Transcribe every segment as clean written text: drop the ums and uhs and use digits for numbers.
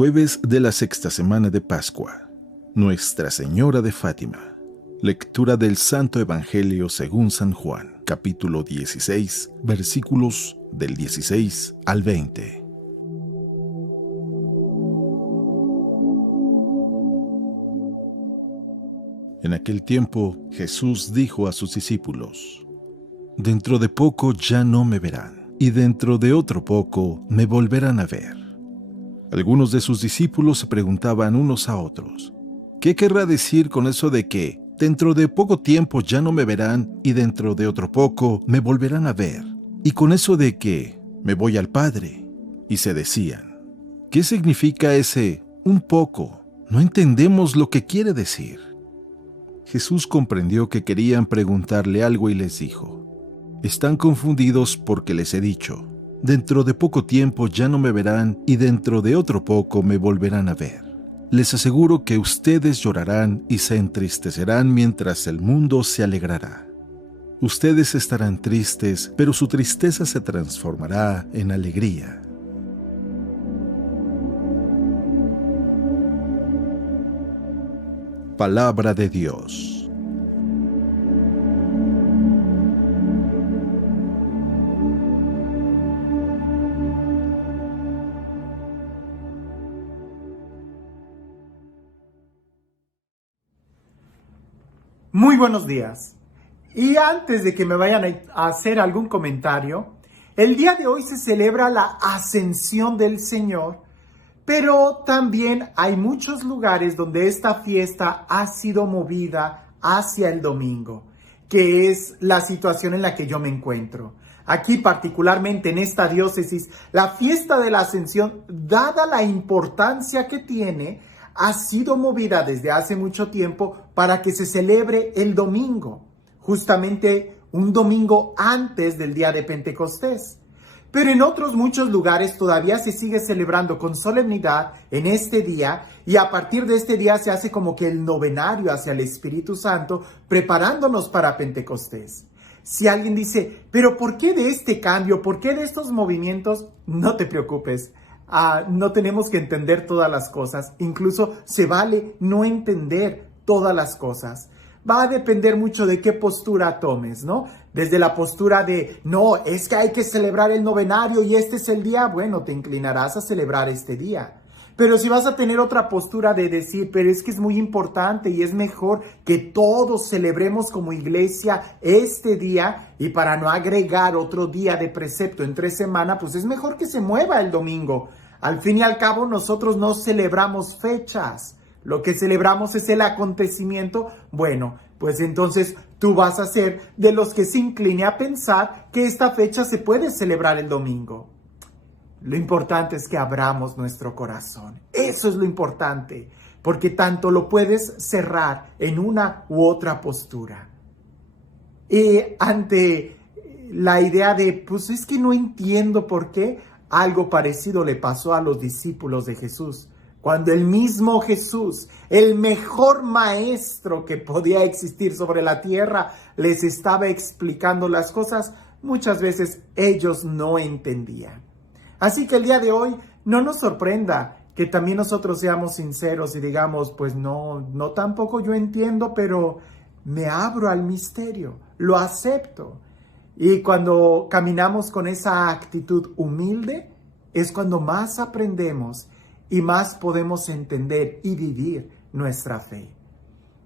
Jueves de la sexta semana de Pascua. Nuestra Señora de Fátima. Lectura del Santo Evangelio según San Juan, capítulo 16, versículos del 16 al 20. En aquel tiempo, Jesús dijo a sus discípulos: Dentro de poco ya no me verán, y dentro de otro poco me volverán a ver. Algunos de sus discípulos se preguntaban unos a otros: ¿Qué querrá decir con eso de que dentro de poco tiempo ya no me verán y dentro de otro poco me volverán a ver? Y con eso de que me voy al Padre. Y se decían: ¿qué significa ese un poco? No entendemos lo que quiere decir. Jesús comprendió que querían preguntarle algo y les dijo: Están confundidos porque les he dicho: dentro de poco tiempo ya no me verán y dentro de otro poco me volverán a ver. Les aseguro que ustedes llorarán y se entristecerán mientras el mundo se alegrará. Ustedes estarán tristes, pero su tristeza se transformará en alegría. Palabra de Dios. Muy buenos días. Y antes de que me vayan a hacer algún comentario, el día de hoy se celebra la Ascensión del Señor, pero también hay muchos lugares donde esta fiesta ha sido movida hacia el domingo, que es la situación en la que yo me encuentro. Aquí, particularmente en esta diócesis, la fiesta de la Ascensión, dada la importancia que tiene, ha sido movida desde hace mucho tiempo para que se celebre el domingo, justamente un domingo antes del día de Pentecostés. Pero en otros muchos lugares todavía se sigue celebrando con solemnidad en este día, y a partir de este día se hace como que el novenario hacia el Espíritu Santo, preparándonos para Pentecostés. Si alguien dice: ¿pero por qué de este cambio? ¿Por qué de estos movimientos? No te preocupes. No tenemos que entender todas las cosas. Incluso se vale no entender todas las cosas. Va a depender mucho de qué postura tomes, ¿no? Desde la postura de: no, es que hay que celebrar el novenario y este es el día. Bueno, te inclinarás a celebrar este día. Pero si vas a tener otra postura de decir: pero es que es muy importante y es mejor que todos celebremos como iglesia este día, y para no agregar otro día de precepto entre semana, pues es mejor que se mueva el domingo. Al fin y al cabo, nosotros no celebramos fechas. Lo que celebramos es el acontecimiento. Bueno, pues entonces tú vas a ser de los que se incline a pensar que esta fecha se puede celebrar el domingo. Lo importante es que abramos nuestro corazón. Eso es lo importante, porque tanto lo puedes cerrar en una u otra postura. Y ante la idea de: pues es que no entiendo por qué, algo parecido le pasó a los discípulos de Jesús. Cuando el mismo Jesús, el mejor maestro que podía existir sobre la tierra, les estaba explicando las cosas, muchas veces ellos no entendían. Así que el día de hoy no nos sorprenda que también nosotros seamos sinceros y digamos: pues no tampoco yo entiendo, pero me abro al misterio, lo acepto. Y cuando caminamos con esa actitud humilde, es cuando más aprendemos y más podemos entender y vivir nuestra fe.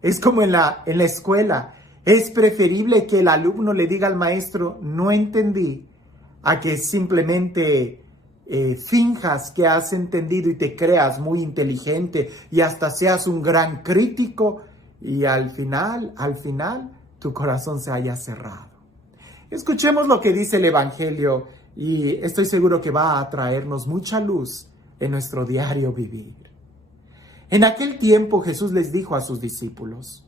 Es como en la escuela. Es preferible que el alumno le diga al maestro: no entendí, a que simplemente finjas que has entendido y te creas muy inteligente y hasta seas un gran crítico, y al final tu corazón se haya cerrado. Escuchemos lo que dice el Evangelio, y estoy seguro que va a traernos mucha luz en nuestro diario vivir. En aquel tiempo Jesús les dijo a sus discípulos: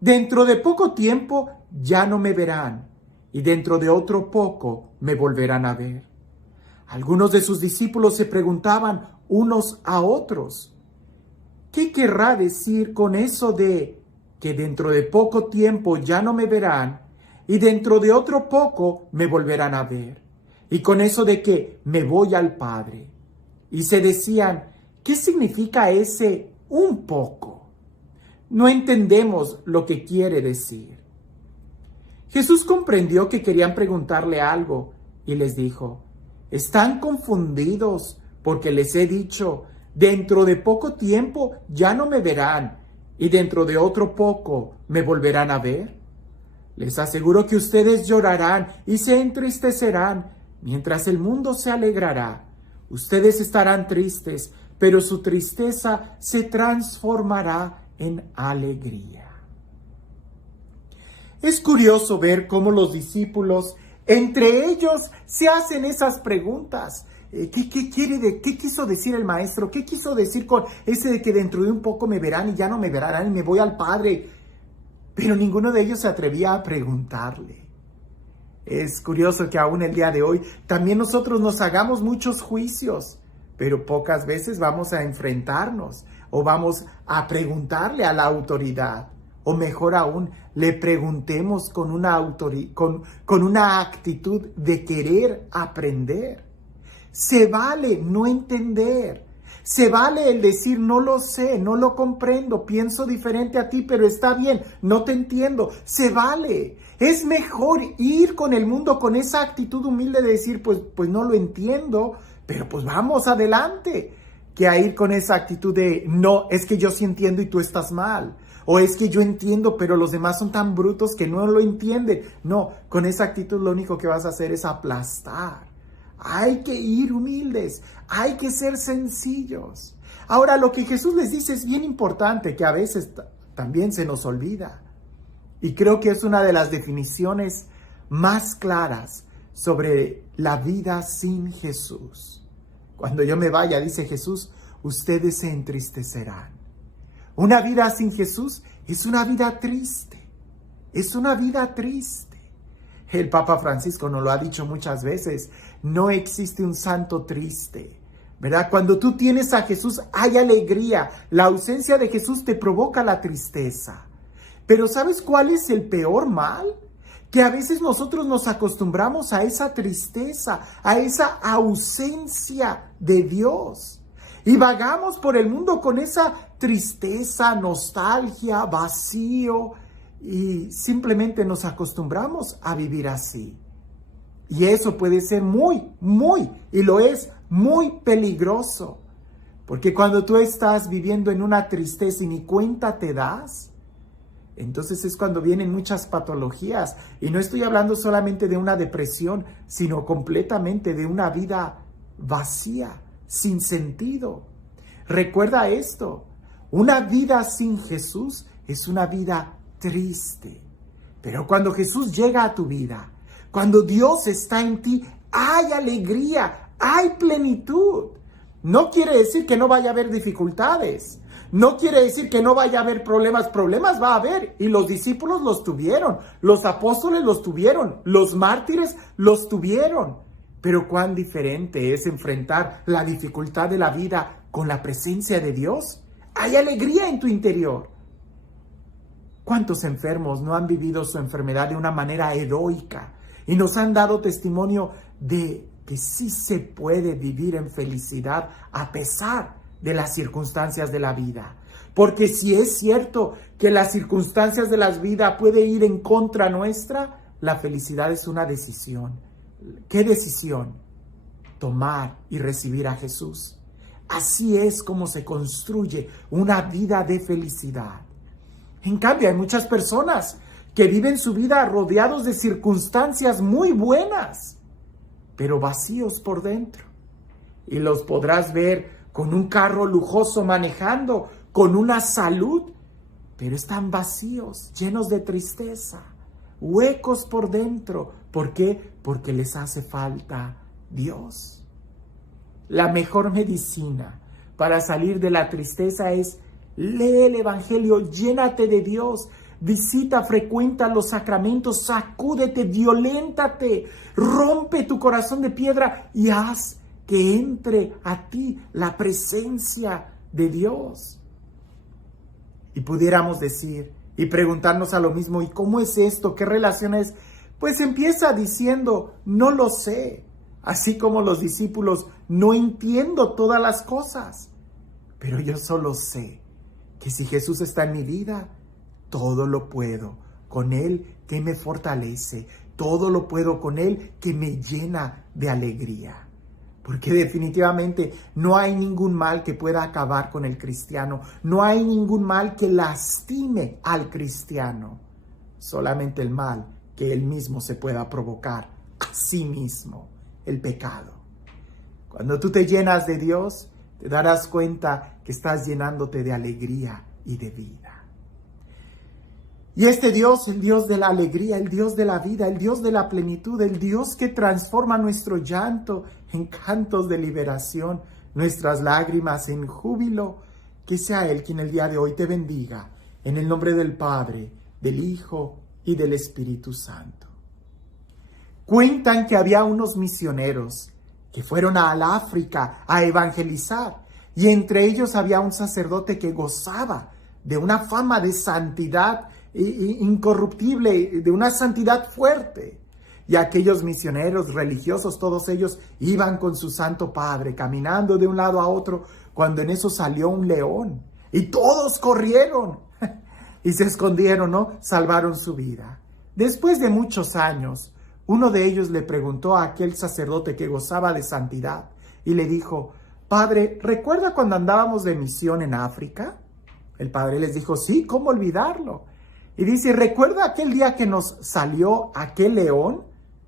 dentro de poco tiempo ya no me verán, y dentro de otro poco me volverán a ver. Algunos de sus discípulos se preguntaban unos a otros: ¿qué querrá decir con eso de que dentro de poco tiempo ya no me verán y dentro de otro poco me volverán a ver? Y con eso de que me voy al Padre. Y se decían: ¿qué significa ese un poco? No entendemos lo que quiere decir. Jesús comprendió que querían preguntarle algo y les dijo, están confundidos porque les he dicho, dentro de poco tiempo ya no me verán y dentro de otro poco me volverán a ver. Les aseguro que ustedes llorarán y se entristecerán, mientras el mundo se alegrará. Ustedes estarán tristes, pero su tristeza se transformará en alegría. Es curioso ver cómo los discípulos, entre ellos, se hacen esas preguntas. ¿Qué quiso decir el maestro? ¿Qué quiso decir con ese de que dentro de un poco me verán y ya no me verán y me voy al Padre? Pero ninguno de ellos se atrevía a preguntarle. Es curioso que aún el día de hoy también nosotros nos hagamos muchos juicios, pero pocas veces vamos a enfrentarnos o vamos a preguntarle a la autoridad. O mejor aún, le preguntemos con una actitud de querer aprender. Se vale no entender. Se vale el decir, no lo sé, no lo comprendo, pienso diferente a ti, pero está bien, no te entiendo. Se vale. Es mejor ir con el mundo con esa actitud humilde de decir, pues no lo entiendo, pero pues vamos adelante, que a ir con esa actitud de, no, es que yo sí entiendo y tú estás mal. O es que yo entiendo, pero los demás son tan brutos que no lo entienden. No, con esa actitud lo único que vas a hacer es aplastar. Hay que ir humildes, hay que ser sencillos. Ahora, lo que Jesús les dice es bien importante, que a veces también se nos olvida. Y creo que es una de las definiciones más claras sobre la vida sin Jesús. Cuando yo me vaya, dice Jesús, ustedes se entristecerán. Una vida sin Jesús es una vida triste. Es una vida triste. El Papa Francisco nos lo ha dicho muchas veces. No existe un santo triste, ¿verdad? Cuando tú tienes a Jesús hay alegría. La ausencia de Jesús te provoca la tristeza. Pero ¿sabes cuál es el peor mal? Que a veces nosotros nos acostumbramos a esa tristeza, a esa ausencia de Dios. Y vagamos por el mundo con esa tristeza, nostalgia, vacío, y simplemente nos acostumbramos a vivir así. Y eso puede ser y lo es, muy peligroso. Porque cuando tú estás viviendo en una tristeza y ni cuenta te das, entonces es cuando vienen muchas patologías. Y no estoy hablando solamente de una depresión, sino completamente de una vida vacía, sin sentido. Recuerda esto, una vida sin Jesús es una vida triste. Pero cuando Jesús llega a tu vida, cuando Dios está en ti, hay alegría, hay plenitud. No quiere decir que no vaya a haber dificultades. No quiere decir que no vaya a haber problemas. Problemas va a haber. Y los discípulos los tuvieron. Los apóstoles los tuvieron. Los mártires los tuvieron. Pero cuán diferente es enfrentar la dificultad de la vida con la presencia de Dios. Hay alegría en tu interior. ¿Cuántos enfermos no han vivido su enfermedad de una manera heroica y nos han dado testimonio de que sí se puede vivir en felicidad a pesar de las circunstancias de la vida? Porque si es cierto que las circunstancias de la vida pueden ir en contra nuestra, la felicidad es una decisión. ¿Qué decisión? Tomar y recibir a Jesús. Así es como se construye una vida de felicidad. En cambio, hay muchas personas que viven su vida rodeados de circunstancias muy buenas, pero vacíos por dentro. Y los podrás ver con un carro lujoso manejando, con una salud, pero están vacíos, llenos de tristeza, huecos por dentro. ¿Por qué? Porque les hace falta Dios. La mejor medicina para salir de la tristeza es lee el Evangelio, llénate de Dios, visita, frecuenta los sacramentos, sacúdete, violéntate, rompe tu corazón de piedra y haz que entre a ti la presencia de Dios. Y pudiéramos decir y preguntarnos a lo mismo, ¿y cómo es esto? ¿Qué relación es? Pues empieza diciendo, no lo sé. Así como los discípulos, no entiendo todas las cosas. pero yo solo sé que si Jesús está en mi vida, todo lo puedo con Él que me fortalece, todo lo puedo con Él que me llena de alegría. Porque definitivamente no hay ningún mal que pueda acabar con el cristiano, no hay ningún mal que lastime al cristiano, solamente el mal que él mismo se pueda provocar a sí mismo, el pecado. Cuando tú te llenas de Dios, te darás cuenta que estás llenándote de alegría y de vida. Y este Dios, el Dios de la alegría, el Dios de la vida, el Dios de la plenitud, el Dios que transforma nuestro llanto en cantos de liberación, nuestras lágrimas en júbilo, que sea Él quien el día de hoy te bendiga, en el nombre del Padre, del Hijo y del Espíritu Santo. Cuentan que había unos misioneros que fueron al África a evangelizar, y entre ellos había un sacerdote que gozaba de una fama de santidad incorruptible, de una santidad fuerte. Y aquellos misioneros religiosos, todos ellos iban con su Santo Padre, caminando de un lado a otro, cuando en eso salió un león. Y todos corrieron y se escondieron, ¿no? Salvaron su vida. Después de muchos años, uno de ellos le preguntó a aquel sacerdote que gozaba de santidad y le dijo: Padre, ¿recuerda cuando andábamos de misión en África? El padre les dijo: sí, ¿cómo olvidarlo? Y dice: ¿recuerda aquel día que nos salió aquel león?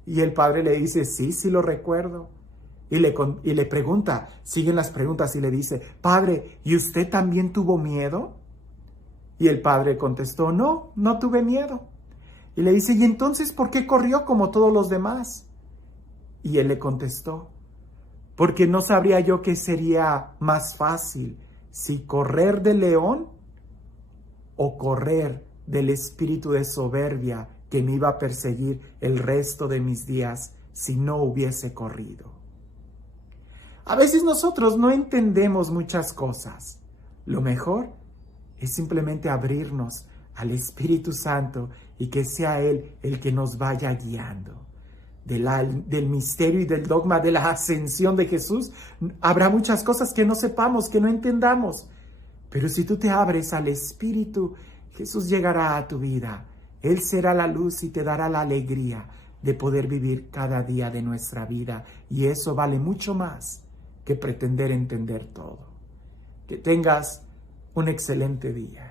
Y el padre le dice: sí, sí lo recuerdo. Y le pregunta, siguen las preguntas y le dice: Padre, ¿y usted también tuvo miedo? Y el padre contestó: no, no tuve miedo. Y le dice: ¿y entonces por qué corrió como todos los demás? Y él le contestó: porque no sabría yo qué sería más fácil, si correr del león o correr del espíritu de soberbia que me iba a perseguir el resto de mis días si no hubiese corrido. A veces nosotros no entendemos muchas cosas. Lo mejor es simplemente abrirnos al Espíritu Santo y que sea Él el que nos vaya guiando. Del misterio y del dogma de la ascensión de Jesús, habrá muchas cosas que no sepamos, que no entendamos. Pero si tú te abres al Espíritu, Jesús llegará a tu vida. Él será la luz y te dará la alegría de poder vivir cada día de nuestra vida. Y eso vale mucho más que pretender entender todo. Que tengas un excelente día.